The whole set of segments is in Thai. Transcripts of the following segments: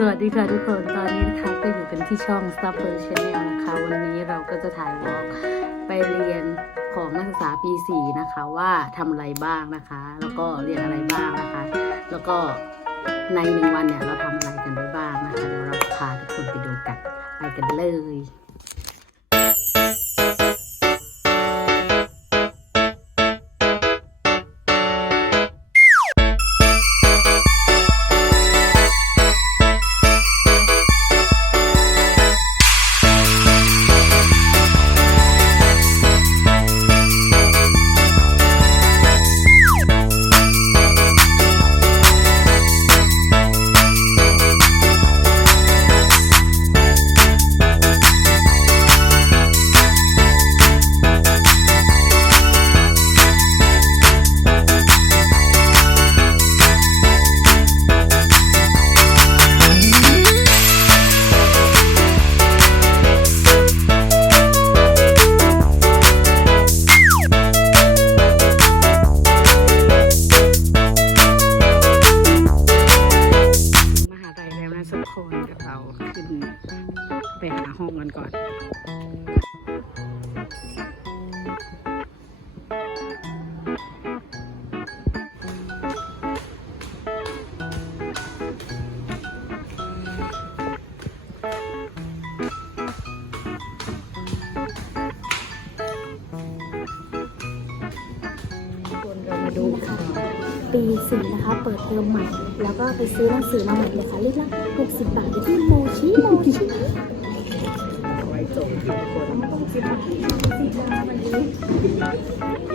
สวัสดีค่ะทุกคน ตอนนี้นะคะก็อยู่กันที่ช่อง s u p p e r Channel นะคะ วันนี้เราก็จะถ่ายวอล์กไปเรียนของนักศึกษาปี 4 นะคะ ว่าทำอะไรบ้างนะคะ แล้วก็เรียนอะไรบ้างนะคะ แล้วก็ในหนึ่งวันเนี่ยเราทำอะไรกันได้บ้างนะคะเดี๋ยวเราพาทุกคนไปดูกัน ไปกันเลย ปีสี่นะคะ เปิดเทอมใหม่ แล้วก็ไปซื้อหนังสือมาใหม่เลยค่ะเรียกละ60บาทอยู่ที่โมชิโมชิไว้จบทุกคนต้องซื้อมาที่สีดาวันนี้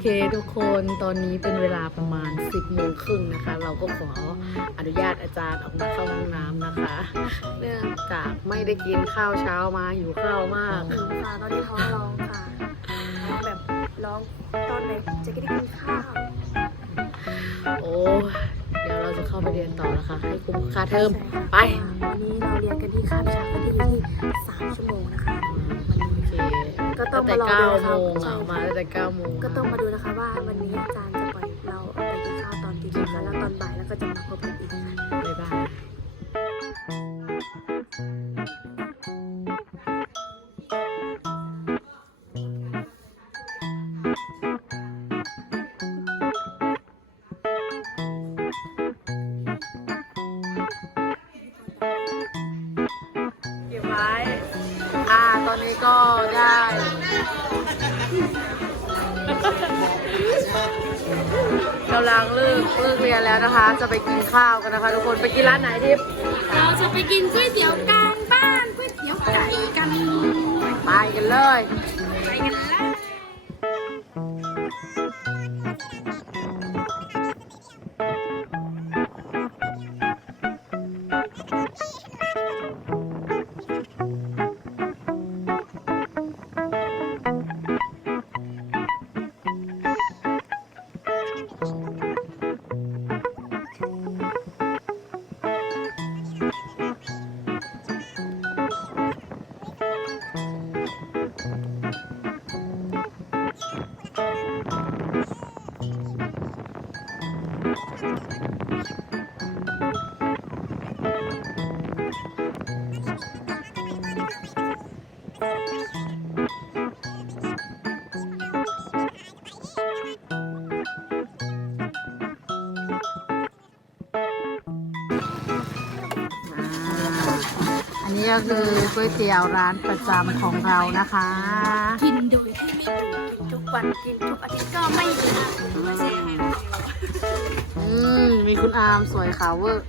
เคทุกคนตอนนี้เป็นเวลาประมาณ 10โมงครึ่งนะคะ เราก็ขออนุญาตอาจารย์ออกมาเข้าห้องน้ำนะคะ เนื่องจากไม่ได้กินข้าวเช้ามาหิวข้าวมากหิวค่ะตอนนี้ท้องร้องค่ะท้องแบบร้องตอนไหนจะได้กินข้าวโอ้เดี๋ยวเราจะเข้าไปเรียนต่อนะคะให้คุ้มค่าเทอมไปวันนี้เราเรียนกันที่คาบเช้ากัน ต้องแต่มารอเก้าดูนะโมคะงอะมาตั้งแต่เก้าโมงก็ต้องมาดูนะคะว่าวันนี้อาจารย์จะปล่อยเราออกไปกินข้าวตอนกี่โมงคะแล้วตอนบ่ายแล้วก็จะมาพบกันอีกค่ะบ๊ายบายเก็บไว้ อ่า ตอนนี้ก็ได้ กำลังเลิกเลิกเรียนแล้วนะคะ จะไปกินข้าวกันนะคะ ทุกคนไปกินร้านไหนทิพย์เราจะไปกินก๋วยเตี๋ยวกลางบ้านก๋วยเตี๋ยวไก่กันไปกันเลย ไปกันเลย นนี้ก็คือก๋วยเตี๋ยวร้านประจำของเรานะคะ กินโดยที่ไม่ดูกินทุกวันกินทุกอาทิตย์ก็ไม่ลืมมาแชร์ให้เราอืมมีคุณอาร์มสวยขาวเวอร์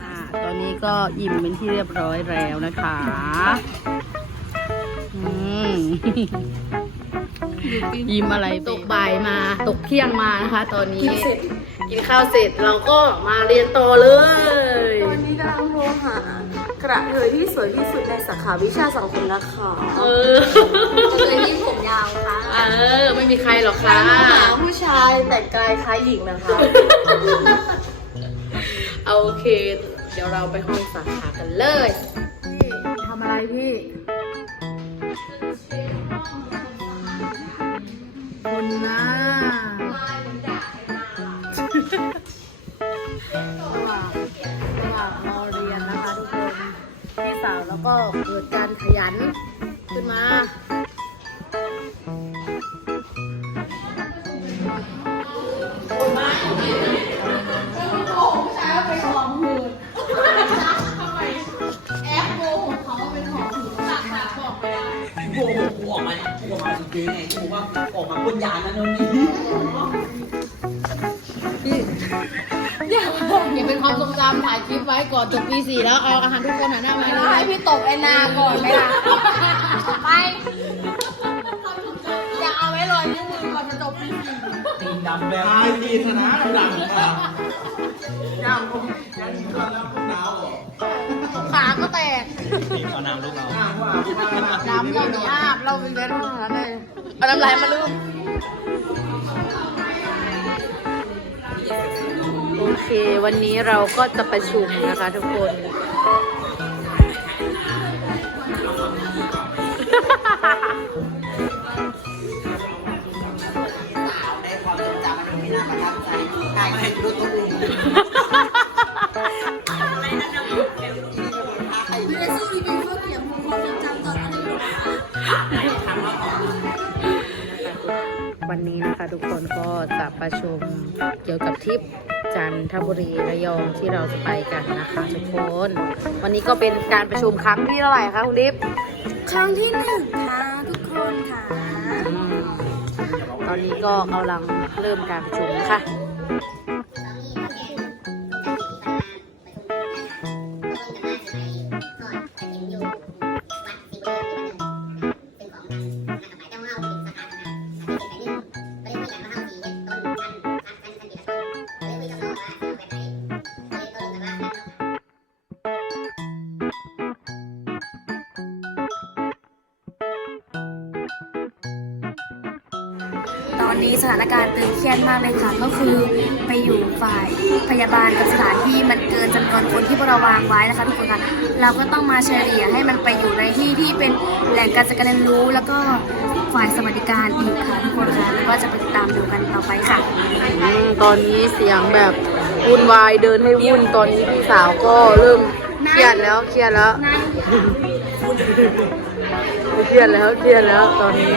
อ่าตอนนี้ก็อิ่มเป็นที่เรียบร้อยแล้วนะคะอืมยิ้มอะไรตกบ่ายมาตกเที่ยงมานะคะ ตอนนี้กินข้าวเสร็จเราก็มาเรียนต่อเลย กระเทยที่สวยที่สุดในสาขาวิชาสังคมนะคะเออเลยที่ผมยาวค่ะเออ ไม่มีใครหรอกค่ะ หาผู้ชายแต่งกายคล้ายหญิงนะคะ เอาโอเค เดี๋ยวเราไปห้องสาขากันเลย ทำอะไรพี่คุณนะระหว่างระหว่างรอ สาวแล้วก็เกิดการขยันขึ้นมาโอ้โหกูออกมากูออกมาจริงๆไงกูว่าออกมาพ่นยานะนู่นนี่ อย่าเป็นความทรงจำถ่ายคลิปไว้ก่อนจบปีสี่แล้วเอาอาหารทุกคนหันหน้ามาเลยให้พี่ตกไอนาก่อนไหมล่ะไปอย่าเอาไว้รอยนิ้วมือก่อนจะจบปีสี่ตีนดำแบบตายตีนนะดังค่ะย่างคงย่างกินก่อนแล้วพวกหนาวเหรอขาก็แตกมีขอน้ำลูกเราน้ำเราไม่อาบเราเป็นเด็กทหารเลยเอาน้ำลายมาลูก วันนี้เราก็จะประชุมนะคะทุกคน วันนี้นะคะทุกคนก็จะประชุมเกี่ยวกับทริปจันทบุรีระยองที่เราจะไปกันนะคะทุกคน วันนี้ก็เป็นการประชุมครั้งที่เท่าไหร่คะคุณลิฟครั้งที่หนึ่งค่ะทุกคนค่ะตอนนี้ก็กำลังเริ่มการประชุมนะคะ ตอนนี้สถานการณ์ตึงเครียดมากเลยค่ะ ก็คือไปอยู่ฝ่ายพยาบาลกับสถานที่มันเกินจำนวนคนที่พวกเราวางไว้นะคะทุกคนค่ะเราก็ต้องมาเฉลี่ยให้มันไปอยู่ในที่ที่เป็นแหล่งการจัดการเรียนรู้ แล้วก็ฝ่ายสวัสดิการอีกค่ะทุกคนค่ะแล้วก็จะไปติดตามดูกันต่อไปค่ะ อืมตอนนี้เสียงแบบวุ่นวายเดินให้วุ่นตอนนี้พี่สาวก็เริ่มเครียดแล้วเครียดแล้ว เครียดแล้วเครียดแล้วตอนนี้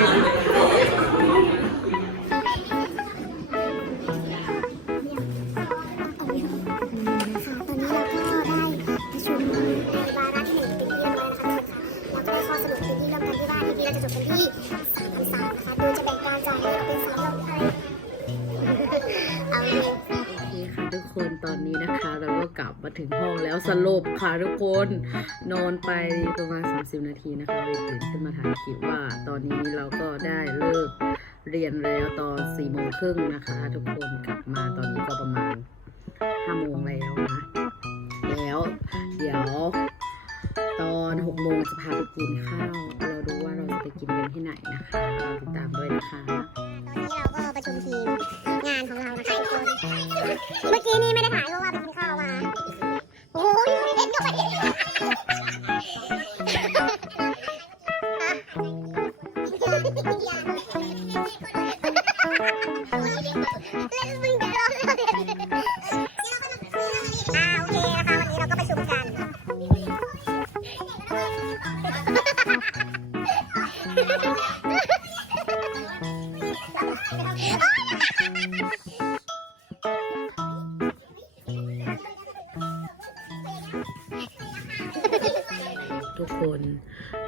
ตอนนี้เราได้ประชุมในวาระที่หนเป็นที่เรียบร้อยนะคะทุกคนค่ะเราก็ได้ข้อสรุปคือที่เริ่มกันที่ว่าทีนี้เราจะจบกันที่สามพันสามนะคะโดยจะแบ่งการจ่าย มาถึงห้องแล้วสลบค่ะทุกคน นอนไปประมาณ 30 นาทีนะคะเลยตื่นขึ้นมาถ่ายคลิปว่า ตอนนี้เราก็ได้เลิกเรียนแล้วตอน4โมงครึ่งนะคะ ทุกคนกลับมาตอนนี้ก็ประมาณ5โมงแล้วนะแล้วเดี๋ยวตอน6โมงจะพาไปกินข้าว เราดูว่าเราจะไปกินกันที่ไหนนะคะเราติดตามด้วยนะคะ ทุกคน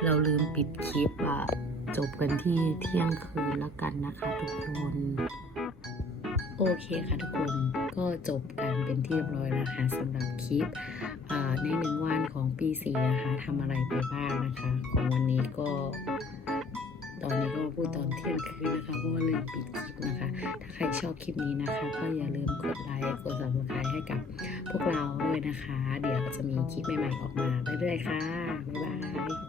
เราลืมปิดคลิปอะจบกันที่เที่ยงคืนแล้วกันนะคะทุกคน โอเคค่ะทุกคนก็จบกันเป็นที่เรียบร้อยแล้วนะคะสำหรับคลิปในหนึ่งวันของปีสีนะคะทำอะไรไปบ้างนะคะ ของวันนี้ก็ ตอนนี้ก็พูดตอนเที่ยงคืนนะคะเพราะว่าลืมปิดคลิปนะคะ ถ้าใครชอบคลิปนี้นะคะ ก็อย่าลืมกดไลค์กดซับสไครให้กับพวกเราด้วยนะคะ เดี๋ยวจะมีคลิปใหม่ๆออกมาเรื่อยๆค่ะบ๊ายบาย